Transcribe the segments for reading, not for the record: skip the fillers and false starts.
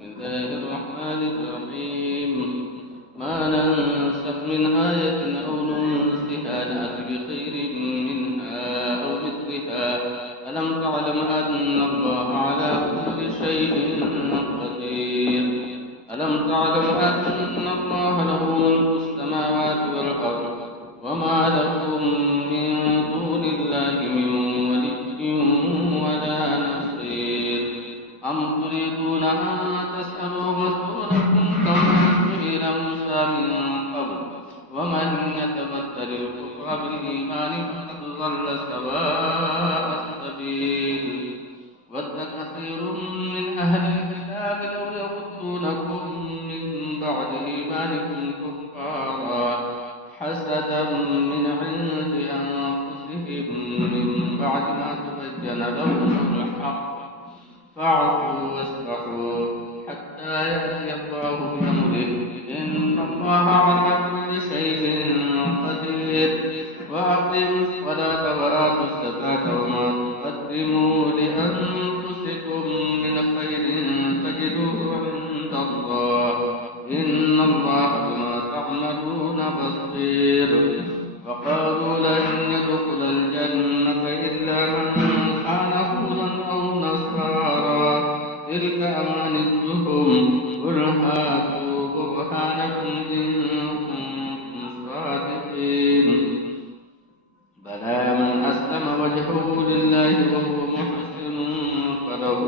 بسم الله الرحمن الرحيم ما ننسخ من آية أو ننسها نأت بخير منها أو مثلها ألم تعلم أن الله على كل شيء قدير ألم تعلم أن الله له ملك السماوات والأرض وما لكم من دون الله من ولي ولا نصير أم تريدون أن تسألوا رسولكم كما سئل موسى من قبل ومن يتبدل الكفر بالإيمان فقد ضل سواء السبيل ود كثير من أهل الكتاب لو يردونكم من بعد إيمانكم كفارا حسدا من عند أنفسهم من بعد ما تبين لهم الحق فاعفوا واصفحوا حتى يأتي الله بأمره إن الله على كل شيء قدير وأقيموا الصلاة وآتوا الزكاة وما تقدموا لأنفسكم من خير تجدوه عند الله إن الله بما تعملون بصير وقالوا لن يدخل الجنة إلا من كان هودا أو نصارى تلك أمانيهم قل هاتوا برهانكم إن كنتم صادقين بلى من أسلم وجهه لله وهو محسن فله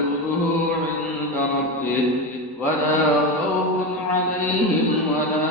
أجره عند ربه ولا خوف عليهم ولا